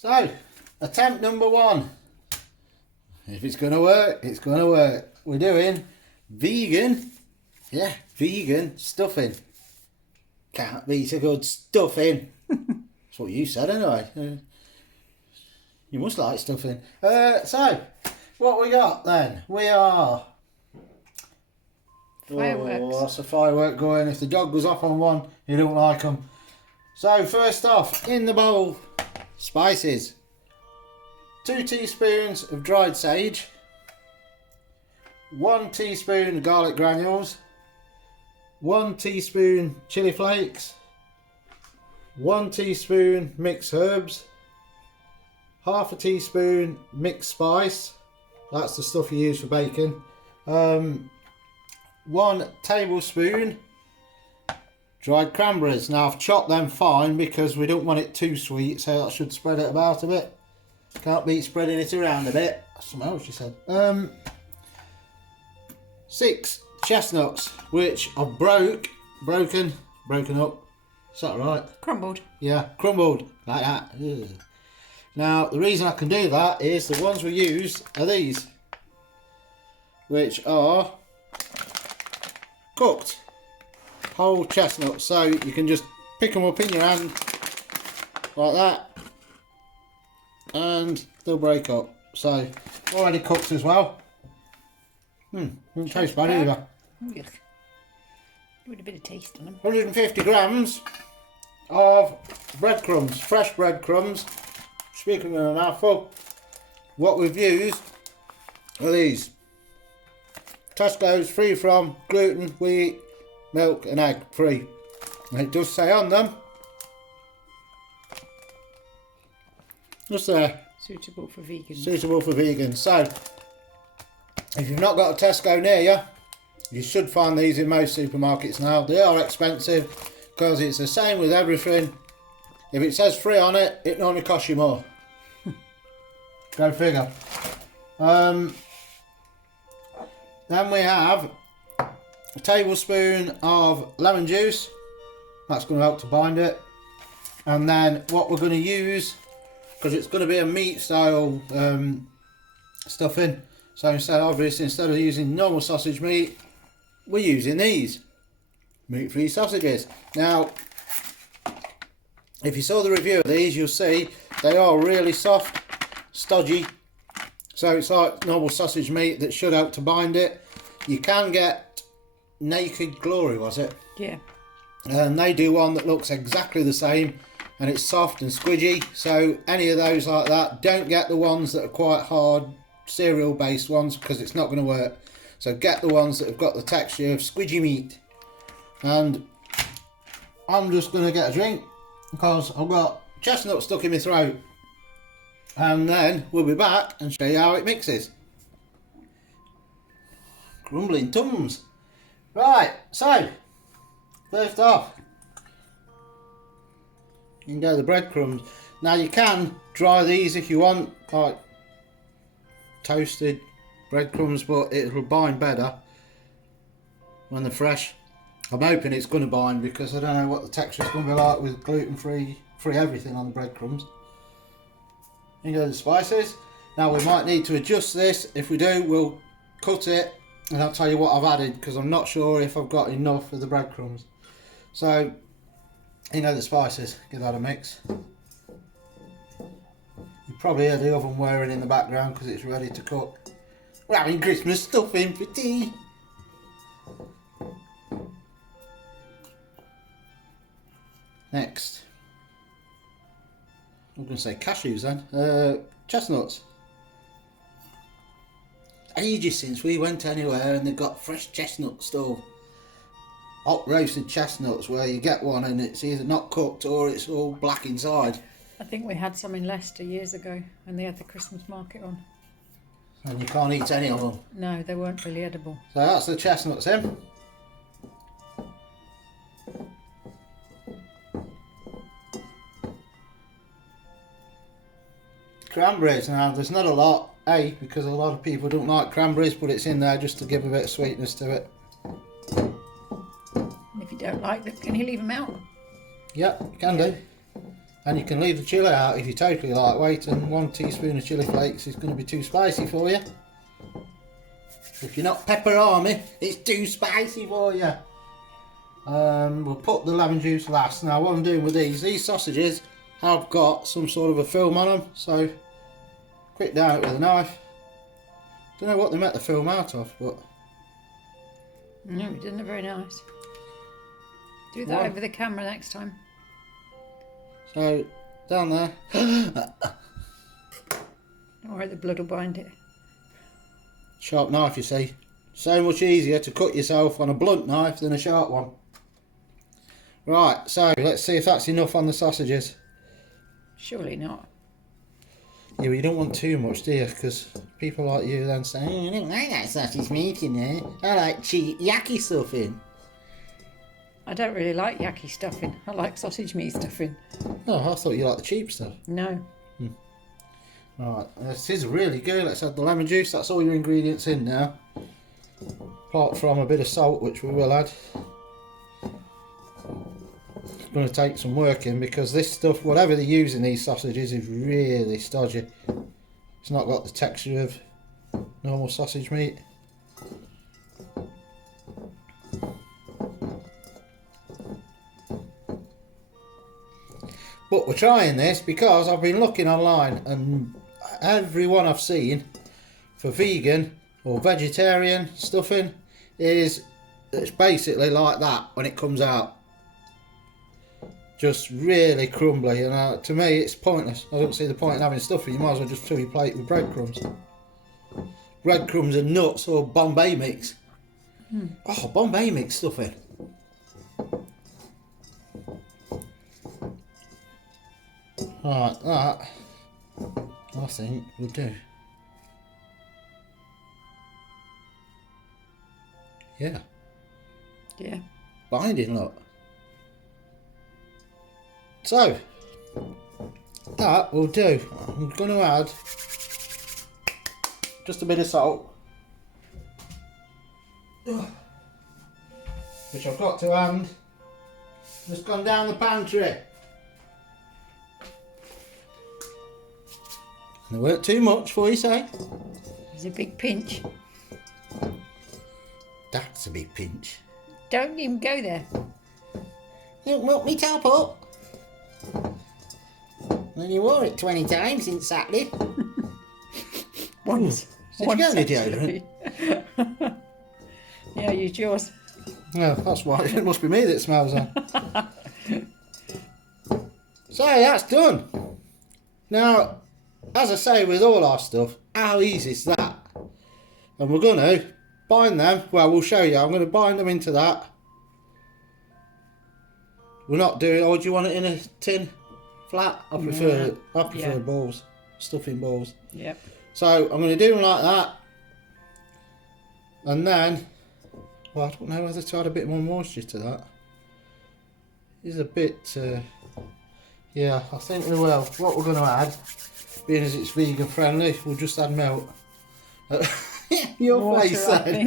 So, attempt number 1. If it's going to work, it's going to work. We're doing vegan, vegan stuffing. Can't beat a good stuffing. That's what you said anyway. You must like stuffing. So, what we got then? We are... Fireworks. Oh, that's a firework going. If the dog goes off on one, you don't like them. So, first off, in the bowl, spices. 2 teaspoons of dried sage. 1 teaspoon garlic granules. 1 teaspoon chili flakes. 1 teaspoon mixed herbs. Half a teaspoon mixed spice. That's the stuff you use for baking. 1 tablespoon dried cranberries. Now I've chopped them fine because we don't want it too sweet, so that should spread it about a bit. Can't beat spreading it around a bit. That's something else you said. 6 chestnuts, which I've broken up. Is that right? Crumbled. Yeah, crumbled like that. Ugh. Now the reason I can do that is the ones we use are these, which are cooked whole chestnuts. So you can just pick them up in your hand like that, and they'll break up. So already cooked as well. Doesn't taste bad either. Yuck. With a bit of taste on them. 150 grams of breadcrumbs, fresh breadcrumbs. Speaking of a mouthful, what we've used are these. Tesco's free from gluten, wheat, milk and egg free. And it does say on them, just there, Suitable for vegans. suitable for vegans. So, if you've not got a Tesco near you, you should find these in most supermarkets now. They are expensive because it's the same with everything. If it says free on it, it normally costs you more. Go figure. Then we have a tablespoon of lemon juice. That's going to help to bind it. And then what we're going to use, because it's going to be a meat style stuffing, so instead of using normal sausage meat, we're using these meat-free sausages. Now, if you saw the review of these, you'll see they are really soft, stodgy. So it's like normal sausage meat that should help to bind it. You can get Naked Glory, was it? Yeah. And they do one that looks exactly the same, and it's soft and squidgy. So any of those like that, don't get the ones that are quite hard cereal based ones, because it's not going to work. So get the ones that have got the texture of squidgy meat. And I'm just going to get a drink because I've got chestnut stuck in my throat, and then we'll be back and show you how it mixes. Grumbling tums. Right, so first off, you can go the breadcrumbs. Now you can dry these if you want, like toasted breadcrumbs, but it'll bind better when they're fresh. I'm hoping it's going to bind because I don't know what the texture's going to be like with gluten-free everything on the breadcrumbs. You go the spices. Now we might need to adjust this. If we do, we'll cut it and I'll tell you what I've added, because I'm not sure if I've got enough of the breadcrumbs. So, the spices, give that a mix. You probably hear the oven whirring in the background because it's ready to cook. We're having Christmas stuffing for tea. Next, I'm going to say cashews then. Chestnuts. Ages since we went anywhere and they've got fresh chestnut stuff. Hot roasted chestnuts, where you get one and it's either not cooked or it's all black inside. I think we had some in Leicester years ago when they had the Christmas market on. And you can't eat any of them. No, they weren't really edible. So that's the chestnuts in. Cranberries. Now there's not a lot, because a lot of people don't like cranberries, but it's in there just to give a bit of sweetness to it. And if you don't like them, can you leave them out? Yep, you can do. And you can leave the chilli out if you're totally lightweight, and 1 teaspoon of chilli flakes is going to be too spicy for you. If you're not pepper army, it's too spicy for you. We'll put the lemon juice last. Now what I'm doing with these sausages have got some sort of a film on them, so quick down it with a knife. Don't know what they make the film out of, but No, it doesn't look very nice. Do that over the camera next time. so down there. Don't worry, the blood will bind it. Sharp knife, you see. So much easier to cut yourself on a blunt knife than a sharp one. Right, so let's see if that's enough on the sausages. Surely not. Yeah, but you don't want too much, do you? Because people like you then say, oh, I don't like that sausage meat in there. I like cheap yaki stuffing. I don't really like yaki stuffing. I like sausage meat stuffing. Oh, I thought you liked the cheap stuff. No. Right, this is really good. Let's add the lemon juice. That's all your ingredients in now. Apart from a bit of salt, which we will add. It's going to take some work in because this stuff, whatever they use in these sausages, is really stodgy. It's not got the texture of normal sausage meat. But we're trying this because I've been looking online, and everyone I've seen for vegan or vegetarian stuffing it's basically like that when it comes out. Just really crumbly, and to me it's pointless. I don't see the point in having stuffing. You might as well just fill your plate with breadcrumbs. Breadcrumbs and nuts or Bombay mix. Oh, Bombay mix stuffing. Right, that I think will do. Yeah. Yeah. Binding, look. So, that will do. I'm going to add just a bit of salt, which I've got to hand. Just gone down the pantry. And there weren't too much for you, say? There's a big pinch. That's a big pinch. Don't even go there. You want me top up? Well, you wore it 20 times since Saturday. Once. Did Once, you get actually. deodorant? Yeah, use yours. No, that's why. It must be me that smells on. So that's done. Now, as I say with all our stuff, how easy is that? And we're going to bind them. Well, we'll show you. I'm going to bind them into that. We're not doing. Oh, do you want it in a tin? Flat? I prefer balls, stuffing balls. Yep. So I'm going to do them like that, and then, well, I don't know whether to add a bit more moisture to that. It's a bit, yeah, I think we will. What we're going to add, being as it's vegan friendly, we'll just add milk. Your Water, face then.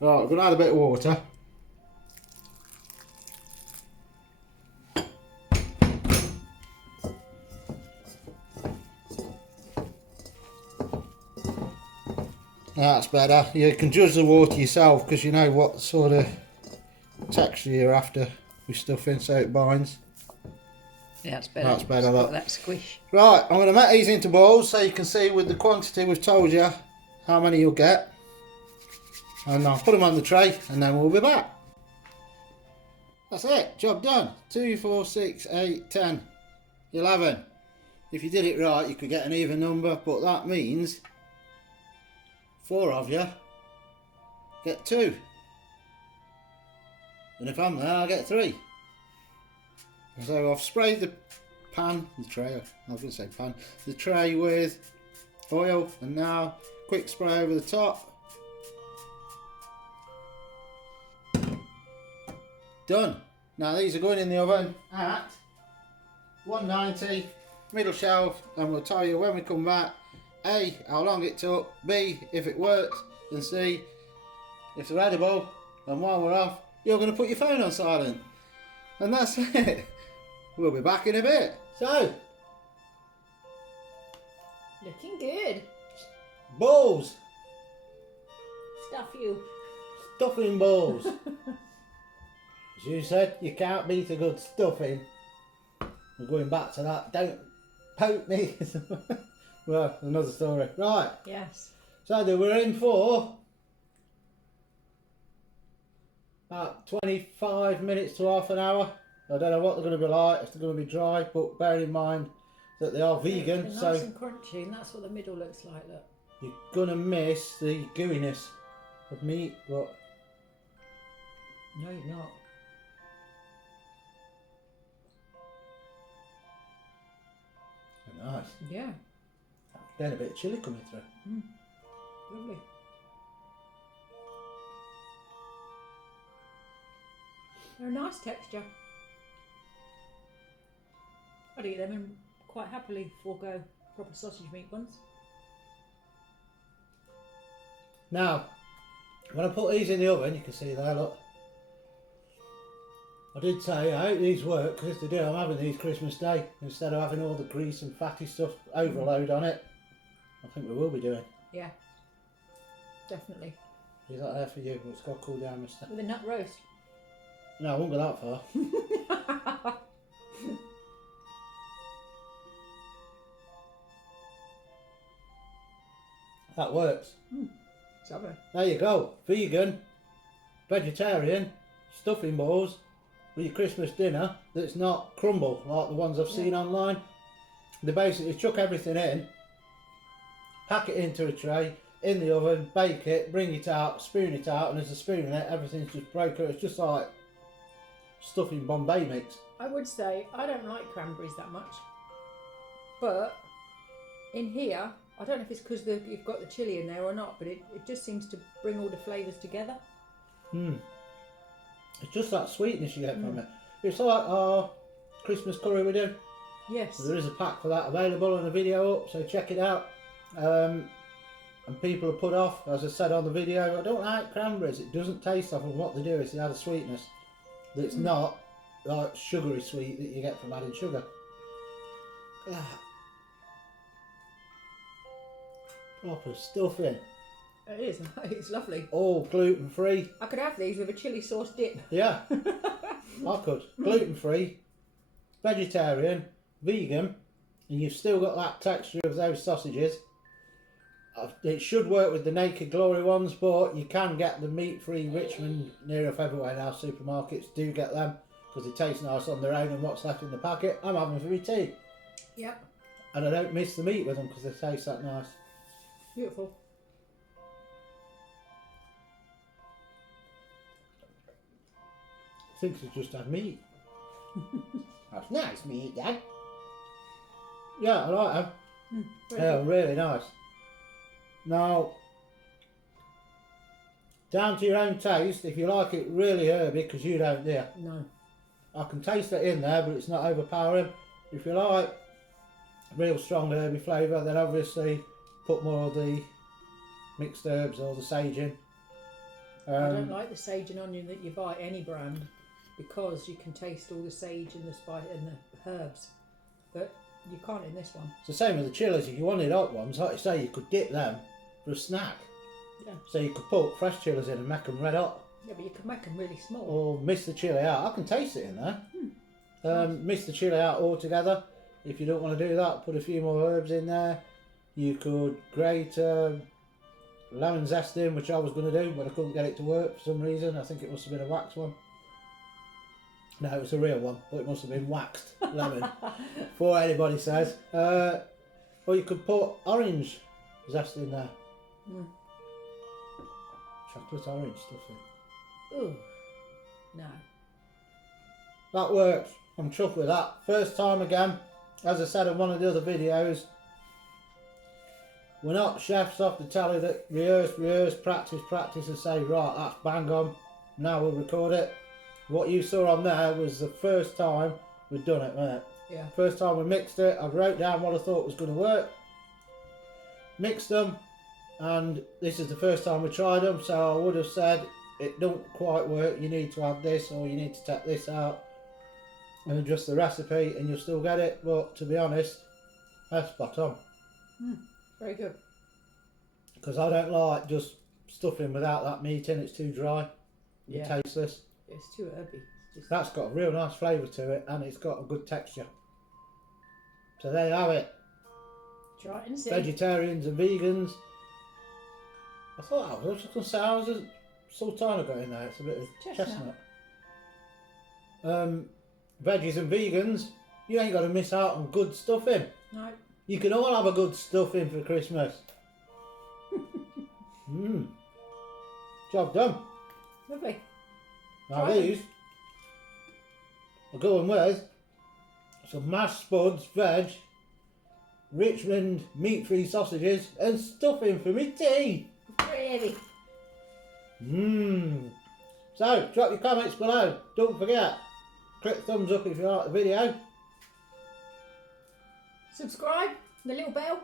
Right, we're going to add a bit of water. That's better. You can judge the water yourself because you know what sort of texture you're after with stuffing, so it binds. Yeah, that's better. That's better. Got Look. that squish. Right, I'm going to make these into balls so you can see with the quantity we've told you how many you'll get. And I'll put them on the tray and then we'll be back. That's it. Job done. 2, 4, 6, 8, 10, 11. If you did it right, you could get an even number, but that means 4 of you get 2. And if I'm there, I'll get 3. So I've sprayed the tray with oil, and now quick spray over the top. Done. Now these are going in the oven at 190, middle shelf, and we'll tell you when we come back, A, how long it took, B, if it works, and C, if they're edible. And while we're off, you're going to put your phone on silent. And that's it. we'll be back in a bit. So, Looking good. balls, Stuff you. stuffing balls. As you said, you can't beat a good stuffing. We're going back to that. Don't poke me. Well, another story. Right. Yes. So we're in for about 25 minutes to half an hour. I don't know what they're going to be like, if they're going to be dry, but bear in mind that they are vegan, They're so nice and crunchy, and that's what the middle looks like. Look. you're going to miss the gooiness of meat, but No, you're not. they're nice. Yeah. Getting a bit of chilli coming through. Lovely. They're a nice texture. I'd eat them and quite happily forego proper sausage meat ones. Now, when I put these in the oven, you can see there, look. I did say, I hope these work, because if they do, I'm having these Christmas Day. Instead of having all the grease and fatty stuff overload on it. I think we will be doing. Yeah. Definitely. Is that there for you? It's got to cool down, mister. With a nut roast. No, I won't go that far. That works. Lovely. There you go. Vegan, vegetarian, stuffing balls with your Christmas dinner that's not crumble like the ones I've seen online. They basically chuck everything in, pack it into a tray, in the oven, bake it, bring it out, spoon it out, and there's a spoon in it, everything's just broken. It's just like stuffing Bombay mix. I would say I don't like cranberries that much, but in here, I don't know if it's because you've got the chilli in there or not, but it just seems to bring all the flavours together. It's just that sweetness you get from it. It's like our Christmas curry we do. Yes. There is a pack for that available and a video up, so check it out. And people are put off, as I said on the video, I don't like cranberries. It doesn't taste off, and what they do is they add a sweetness that's not like sugary sweet that you get from adding sugar. Proper stuffing. It is. It's lovely. All gluten free. I could have these with a chilli sauce dip. Yeah, I could. Gluten free, vegetarian, vegan, and you've still got that texture of those sausages. It should work with the Naked Glory ones, but you can get the meat-free Richmond near enough everywhere now. Supermarkets do get them because they taste nice on their own and what's left in the packet. I'm having for my tea. Yep. And I don't miss the meat with them because they taste that nice. Beautiful. Thinks it's just had meat. That's nice meat, Dad. Yeah, I like them. They're really nice. Now, down to your own taste. If you like it really herby, because you don't, do you? No. I can taste it in there, but it's not overpowering. If you like real strong herby flavour, then obviously put more of the mixed herbs or the sage in. I don't like the sage and onion that you buy any brand because you can taste all the sage and the spice and the herbs, but you can't in this one. It's the same with the chilies. If you wanted hot ones, like you say, you could dip them for a snack. Yeah. So you could put fresh chilies in and make them red hot. Yeah, but you can make them really small. Or mix the chili out. I can taste it in there. Mix the chili out altogether. If you don't want to do that, put a few more herbs in there. You could grate lemon zest in, which I was going to do, but I couldn't get it to work for some reason. I think it must have been a wax one. No, it was a real one, but it must have been waxed lemon. Before anybody says. Or you could put orange zest in there. Chocolate orange stuff in. Ooh. No. That works. I'm chuffed with that. First time again. As I said in one of the other videos, we're not chefs off the telly that rehearse, practice and say, right, that's bang on, now we'll record it. What you saw on there was the first time we'd done it, wasn't it? Yeah. First time we mixed it, I wrote down what I thought was going to work, mixed them, and this is the first time we tried them, so I would have said, it don't quite work, you need to add this, or you need to take this out. and adjust the recipe and you'll still get it. But to be honest, that's spot on. Very good. Because I don't like just stuffing without that meat in. It's too dry and Yeah. tasteless. It's too herby. It's just... That's got a real nice flavour to it, and it's got a good texture. So there you have it. Try it and see. Vegetarians and vegans. I thought I was just going to say I was a sultana got in there. It's a bit of chestnut. Veggies and vegans, you ain't got to miss out on good stuffing. No. You can all have a good stuffing for Christmas. Job done. Lovely. Now Try these are going with some mashed spuds, veg, Richmond meat-free sausages and stuffing for me tea. Really? So, drop your comments below. Don't forget, click thumbs up if you like the video. Subscribe. The little bell.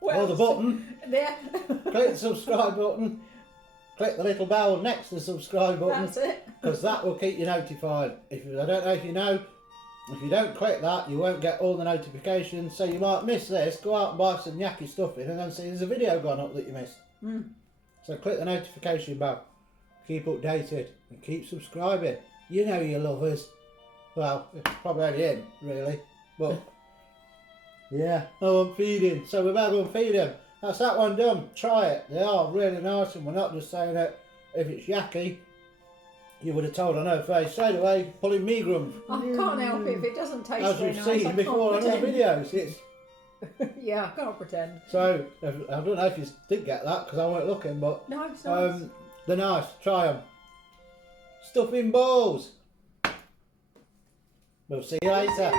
Or the button. There. Click the subscribe button. Click the little bell next to the subscribe button. That's it. Because that will keep you notified. I don't know if you know, if you don't click that, you won't get all the notifications. So you might miss this. Go out and buy some yucky stuff in and then see there's a video gone up that you missed. So click the notification bell. Keep updated and keep subscribing. You know you love us. Well, it's probably only him, really. But yeah, I'm feeding. So we've had one feeding. That's that one done. Try it. They are really nice, and we're not just saying it. If it's yucky, you would have told on her face straight away, pulling me grump. I can't help it if it doesn't taste As very we've nice. seen before on other videos. It's Yeah, I can't pretend. so I don't know if you did get that because I weren't looking, but No, it's nice. they're nice. Try them. Stuffing balls. We'll see you later.